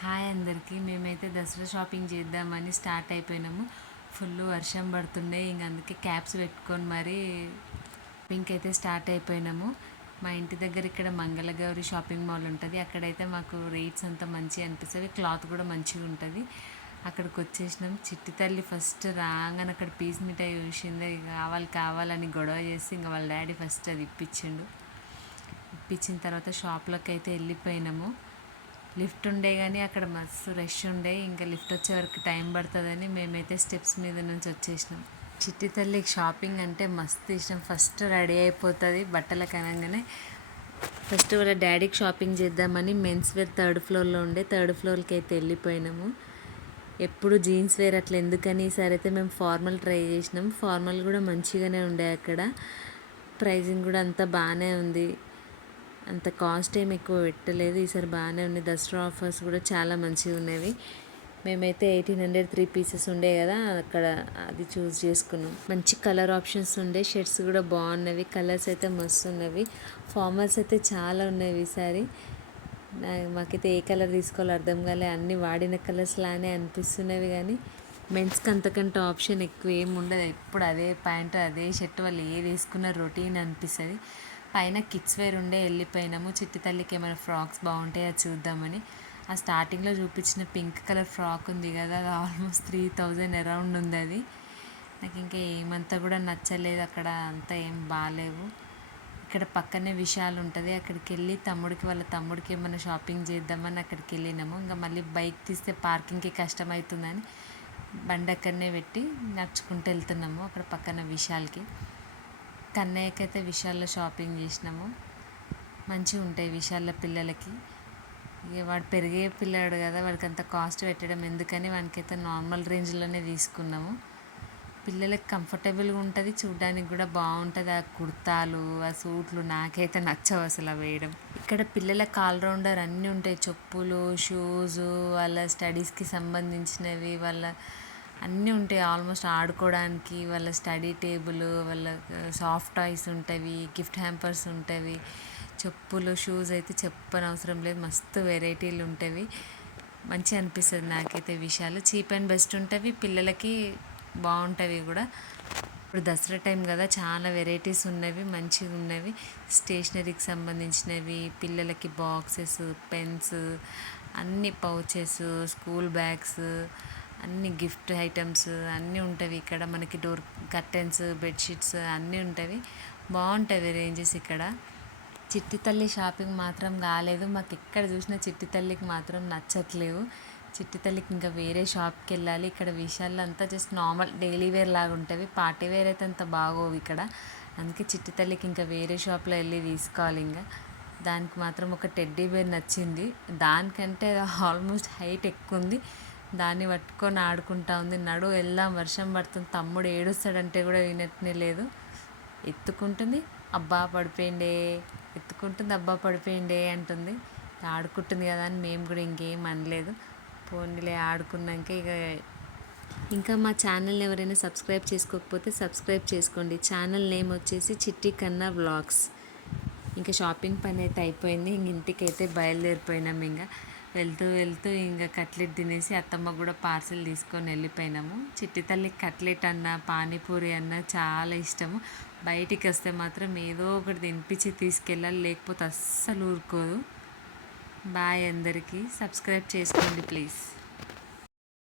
Hi అందరికీ. మేమైతే Dasara shopping చేద్దామని స్టార్ట్ అయిపోయినాము. ఫుల్ వర్షం పడుతుండే, ఇంక అందుకే క్యాప్స్ పెట్టుకొని మరి షాపింగ్కి అయితే స్టార్ట్ అయిపోయినాము. మా ఇంటి దగ్గర ఇక్కడ మంగళగౌరి షాపింగ్ మాల్ ఉంటుంది. అక్కడైతే మాకు రేట్స్ అంతా మంచిగా అనిపిస్తుంది, క్లాత్ కూడా మంచిగా ఉంటుంది. అక్కడికి వచ్చేసినాం. చిట్టి తల్లి ఫస్ట్ రాగానే అక్కడ పీస్ మిఠాయి చూసిందే, కావాలి కావాలని గొడవ చేసి ఇంకా వాళ్ళ డాడీ ఫస్ట్ అది ఇప్పించిండు. ఇప్పించిన తర్వాత షాప్లోకి అయితే వెళ్ళిపోయినాము. లిఫ్ట్ ఉండే కానీ అక్కడ మస్తు రష్ ఉండే, ఇంకా లిఫ్ట్ వచ్చే వరకు టైం పడుతుందని మేమైతే స్టెప్స్ మీద నుంచి వచ్చేసినాం. చిట్టి తల్లికి షాపింగ్ అంటే మస్తు ఇష్టం. ఫస్ట్ రెడీ అయిపోతుంది బట్టలకు అనగానే. ఫస్ట్ వాళ్ళ డాడీకి షాపింగ్ చేద్దామని మెన్స్ వేర్ థర్డ్ ఫ్లోర్లో ఉండే, థర్డ్ ఫ్లోర్కి అయితే వెళ్ళిపోయినాము. ఎప్పుడు జీన్స్ వేర్ అట్లా ఎందుకని ఈసారి అయితే మేము ఫార్మల్ ట్రై చేసినాం. ఫార్మల్ కూడా మంచిగానే ఉండే అక్కడ. ప్రైజింగ్ కూడా అంతా బాగానే ఉంది, అంత కాస్ట్ ఏమి ఎక్కువ పెట్టలేదు. ఈసారి బాగానే ఉంది. దసరా ఆఫర్స్ కూడా చాలా మంచిగా ఉన్నవి. మేమైతే 1800 3 పీసెస్ ఉండే కదా, అక్కడ అది చూస్ చేసుకున్నాం. మంచి కలర్ ఆప్షన్స్ ఉండే, షర్ట్స్ కూడా బాగున్నవి, కలర్స్ అయితే మస్తు ఉన్నవి. ఫార్మల్స్ అయితే చాలా ఉన్నవి ఈసారి. మాకైతే ఏ కలర్ తీసుకోవాలో అర్థం కాలే, అన్నీ వాడిన కలర్స్ లానే అనిపిస్తున్నవి. కానీ మెన్స్కి అంతకంటే ఆప్షన్ ఎక్కువ ఏమి ఉండదు. ఎప్పుడు అదే ప్యాంటు అదే షర్ట్, వాళ్ళు ఏది వేసుకున్న రొటీన్ అనిపిస్తుంది. పైన కిడ్స్ వేర్ ఉండే వెళ్ళిపోయినాము. చిట్టి తల్లికి ఏమైనా ఫ్రాక్స్ బాగుంటాయి అది చూద్దామని. ఆ స్టార్టింగ్లో చూపించిన పింక్ కలర్ ఫ్రాక్ ఉంది కదా, అది ఆల్మోస్ట్ 3000 అరౌండ్ ఉంది. అది నాకు ఇంకా ఏమంతా కూడా నచ్చలేదు. అక్కడ అంతా ఏం బాగాలేవు. ఇక్కడ పక్కనే విశాల్ ఉంటుంది, అక్కడికి వెళ్ళి వాళ్ళ తమ్ముడికి ఏమైనా షాపింగ్ చేద్దామని అక్కడికి వెళ్ళినాము. ఇంకా మళ్ళీ బైక్ తీస్తే పార్కింగ్కి కష్టమవుతుందని బండి అక్కడనే పెట్టి నడుచుకుంటూ వెళ్తున్నాము అక్కడ పక్కన విశాల్కి. కన్నయ్యకైతే విశాల్లో షాపింగ్ చేసినాము. మంచిగా ఉంటాయి విశాల్లో పిల్లలకి. ఇక వాడు పెరిగే పిల్లాడు కదా, వాడికి అంత కాస్ట్ పెట్టడం ఎందుకని వానికైతే నార్మల్ రేంజ్లోనే తీసుకున్నాము. పిల్లలకి కంఫర్టబుల్గా ఉంటుంది, చూడడానికి కూడా బాగుంటుంది. ఆ కుర్తాలు ఆ సూట్లు నాకైతే నచ్చవు అసలు వేయడం. ఇక్కడ పిల్లలకి ఆల్రౌండర్ అన్నీ ఉంటాయి, చెప్పులు షూస్, వాళ్ళ స్టడీస్కి సంబంధించినవి, వాళ్ళ అన్నీ ఉంటాయి ఆల్మోస్ట్ ఆడుకోవడానికి. వాళ్ళ స్టడీ టేబుల్, వాళ్ళ సాఫ్ట్ టాయ్స్ ఉంటాయి, గిఫ్ట్ హ్యాంపర్స్ ఉంటాయి. చెప్పులు షూస్ అయితే చెప్పనవసరం లేదు, మస్తు వెరైటీలు ఉంటాయి. మంచిగా అనిపిస్తుంది నాకైతే విషయాలు. చీప్ అండ్ బెస్ట్ ఉంటాయి, పిల్లలకి బాగుంటాయి కూడా. ఇప్పుడు దసరా టైం కదా, చాలా వెరైటీస్ ఉన్నవి, మంచిగా ఉన్నవి. స్టేషనరీకి సంబంధించినవి, పిల్లలకి బాక్సెస్, పెన్స్, అన్ని పౌచెస్, స్కూల్ బ్యాగ్స్, అన్ని గిఫ్ట్ ఐటమ్స్ అన్నీ ఉంటాయి ఇక్కడ. మనకి డోర్ కర్టెన్స్, బెడ్షీట్స్ అన్నీ ఉంటాయి. బాగుంటాయి రేంజెస్ ఇక్కడ. చిట్టి తల్లి షాపింగ్ మాత్రం కాలేదు మాకు. ఎక్కడ చూసినా చిట్టి తల్లికి మాత్రం నచ్చట్లేవు. చిట్టి తల్లికి ఇంకా వేరే షాప్కి వెళ్ళాలి. ఇక్కడ విషయాల్లో అంతా జస్ట్ నార్మల్ డైలీ వేర్ లాగా ఉంటుంది, పార్టీ వేర్ అయితే అంత బాగోవు ఇక్కడ. అందుకే చిట్టి తల్లికి ఇంకా వేరే షాప్లో వెళ్ళి తీసుకోవాలి. ఇంకా దానికి మాత్రం ఒక టెడ్డీ బేర్ నచ్చింది. దానికంటే ఆల్మోస్ట్ హైట్ ఎక్కువ ఉంది, దాన్ని పట్టుకొని ఆడుకుంటా ఉంది. వెళ్దాం వర్షం పడుతుంది, తమ్ముడు ఏడుస్తాడంటే కూడా వినట్నే లేదు. ఎత్తుకుంటుంది, అబ్బా పడిపోయిండే, ఎత్తుకుంటుంది, అబ్బా పడిపోయిండే అంటుంది. ఆడుకుంటుంది కదా అని మేము కూడా ఇంకేం అనలేదు. పోనీలే ఆడుకున్నాక ఇంకా మా ఛానల్ని ఎవరైనా సబ్స్క్రైబ్ చేసుకోకపోతే సబ్స్క్రైబ్ చేసుకోండి. ఛానల్ నేమ్ వచ్చేసి చిట్టి కన్నా వ్లాగ్స్. ఇంకా షాపింగ్ పని అయితే అయిపోయింది, ఇంటికి అయితే బయలుదేరిపోయినాము. ఇంకా వెళ్తూ వెళ్తూ ఇంకా కట్లెట్ తినేసి అత్తమ్మ కూడా పార్సిల్ తీసుకొని వెళ్ళిపోయినాము. చిట్టి తల్లికి కట్లెట్ అన్న పానీపూరి అన్న చాలా ఇష్టము. బయటికి వస్తే మాత్రం ఏదో ఒకటి తినిపించి తీసుకెళ్ళాలి, లేకపోతే అస్సలు ఊరుకోదు. బాయ్ అందరికీ. సబ్స్క్రైబ్ చేసుకోండి ప్లీజ్.